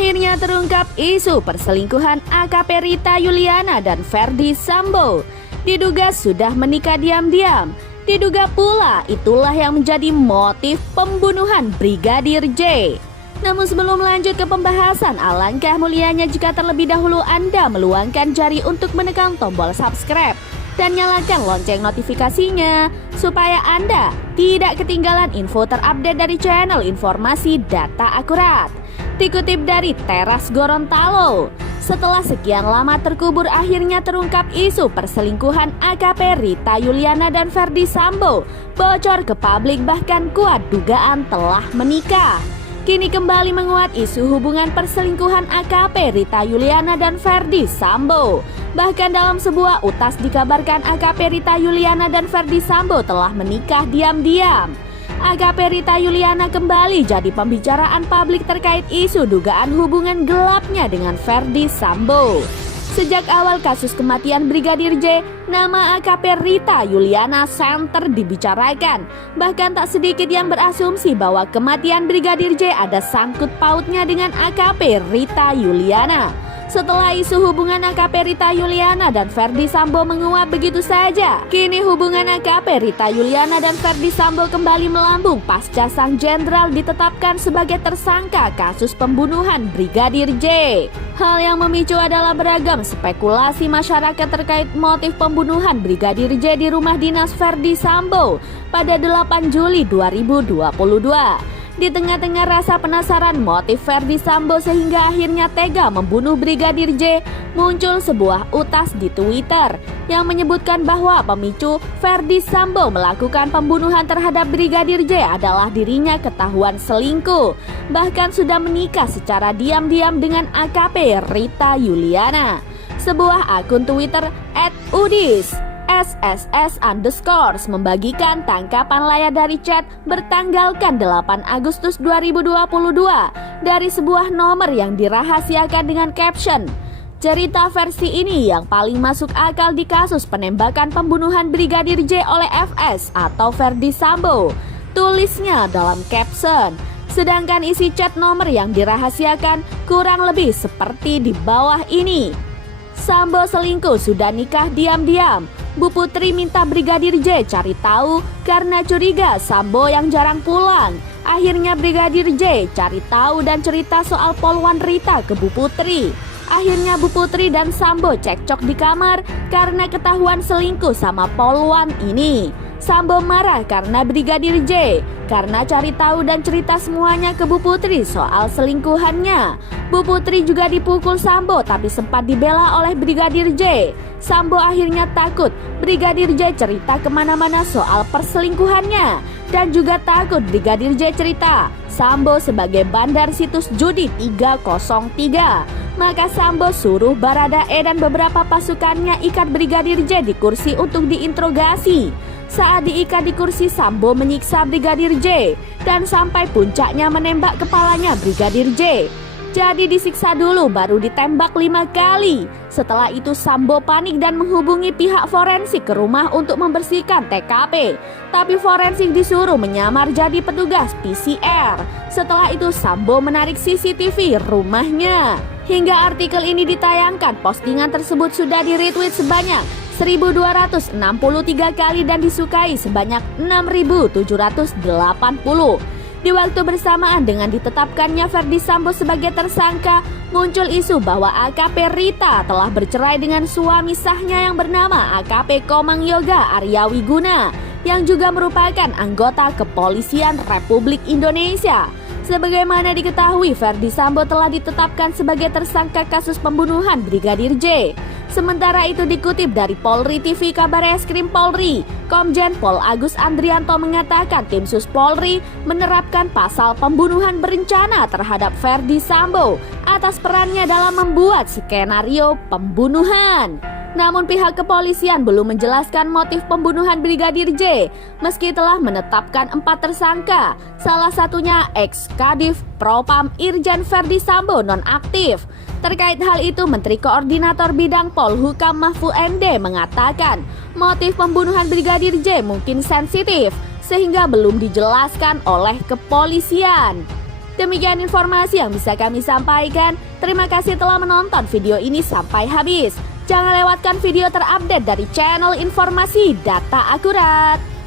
Akhirnya terungkap isu perselingkuhan AKP Rita Yuliana dan Ferdy Sambo. Diduga sudah menikah diam-diam. Diduga pula itulah yang menjadi motif pembunuhan Brigadir J. Namun sebelum lanjut ke pembahasan, alangkah mulianya jika terlebih dahulu Anda meluangkan jari untuk menekan tombol subscribe dan nyalakan lonceng notifikasinya supaya Anda tidak ketinggalan info terupdate dari channel Informasi Data Akurat. Dikutip dari Teras Gorontalo, setelah sekian lama terkubur, akhirnya terungkap isu perselingkuhan AKP Rita Yuliana dan Ferdy Sambo bocor ke publik, bahkan kuat dugaan telah menikah. Kini kembali menguat isu hubungan perselingkuhan AKP Rita Yuliana dan Ferdy Sambo. Bahkan dalam sebuah utas dikabarkan AKP Rita Yuliana dan Ferdy Sambo telah menikah diam-diam. AKP Rita Yuliana kembali jadi pembicaraan publik terkait isu dugaan hubungan gelapnya dengan Ferdy Sambo. Sejak awal kasus kematian Brigadir J, nama AKP Rita Yuliana santer dibicarakan. Bahkan tak sedikit yang berasumsi bahwa kematian Brigadir J ada sangkut pautnya dengan AKP Rita Yuliana. Setelah isu hubungan AKP Rita Yuliana dan Ferdy Sambo menguap begitu saja, kini hubungan AKP Rita Yuliana dan Ferdy Sambo kembali melambung pasca sang jenderal ditetapkan sebagai tersangka kasus pembunuhan Brigadir J. Hal yang memicu adalah beragam spekulasi masyarakat terkait motif pembunuhan Brigadir J di rumah dinas Ferdy Sambo pada 8 Juli 2022. Di tengah-tengah rasa penasaran motif Ferdy Sambo sehingga akhirnya tega membunuh Brigadir J, muncul sebuah utas di Twitter yang menyebutkan bahwa pemicu Ferdy Sambo melakukan pembunuhan terhadap Brigadir J adalah dirinya ketahuan selingkuh, bahkan sudah menikah secara diam-diam dengan AKP Rita Yuliana. Sebuah akun Twitter @udis SSS_ membagikan tangkapan layar dari chat bertanggalkan 8 Agustus 2022 dari sebuah nomor yang dirahasiakan dengan caption, "Cerita versi ini yang paling masuk akal di kasus penembakan pembunuhan Brigadir J oleh FS atau Ferdy Sambo," tulisnya dalam caption. Sedangkan isi chat nomor yang dirahasiakan kurang lebih seperti di bawah ini. "Sambo selingkuh sudah nikah diam-diam. Bu Putri minta Brigadir J cari tahu karena curiga Sambo yang jarang pulang. Akhirnya Brigadir J cari tahu dan cerita soal poluan Rita ke Bu Putri. Akhirnya Bu Putri dan Sambo cekcok di kamar karena ketahuan selingkuh sama poluan ini. Sambo marah karena Brigadir J karena cari tahu dan cerita semuanya ke Bu Putri soal selingkuhannya. Bu Putri juga dipukul Sambo tapi sempat dibela oleh Brigadir J. Sambo akhirnya takut Brigadir J cerita kemana-mana soal perselingkuhannya dan juga takut Brigadir J cerita Sambo sebagai bandar situs judi 303. Maka Sambo suruh Baradae dan beberapa pasukannya ikat Brigadir J di kursi untuk diinterogasi. Saat diikat di kursi, Sambo menyiksa Brigadir J dan sampai puncaknya menembak kepalanya Brigadir J. Jadi disiksa dulu baru ditembak 5 kali. Setelah itu Sambo panik dan menghubungi pihak forensik ke rumah untuk membersihkan TKP. Tapi forensik disuruh menyamar jadi petugas PCR. Setelah itu Sambo menarik CCTV rumahnya. Hingga artikel ini ditayangkan, postingan tersebut sudah di-retweet sebanyak 1.263 kali dan disukai sebanyak 6.780. Di waktu bersamaan dengan ditetapkannya Ferdy Sambo sebagai tersangka, muncul isu bahwa AKP Rita telah bercerai dengan suami sahnya yang bernama AKP Komang Yoga Arya Wiguna, yang juga merupakan anggota Kepolisian Republik Indonesia. Sebagaimana diketahui, Ferdy Sambo telah ditetapkan sebagai tersangka kasus pembunuhan Brigadir J. Sementara itu dikutip dari Polri TV Kabar Eskrim Polri, Komjen Pol Agus Andrianto mengatakan tim Sus Polri menerapkan pasal pembunuhan berencana terhadap Ferdy Sambo atas perannya dalam membuat skenario pembunuhan. Namun pihak kepolisian belum menjelaskan motif pembunuhan Brigadir J meski telah menetapkan 4 tersangka, salah satunya ex-Kadif Propam Irjen Ferdy Sambo nonaktif. Terkait hal itu, Menteri Koordinator Bidang Polhukam Mahfud MD mengatakan motif pembunuhan Brigadir J mungkin sensitif sehingga belum dijelaskan oleh kepolisian. Demikian informasi yang bisa kami sampaikan. Terima kasih telah menonton video ini sampai habis. Jangan lewatkan video terupdate dari channel Informasi Data Akurat.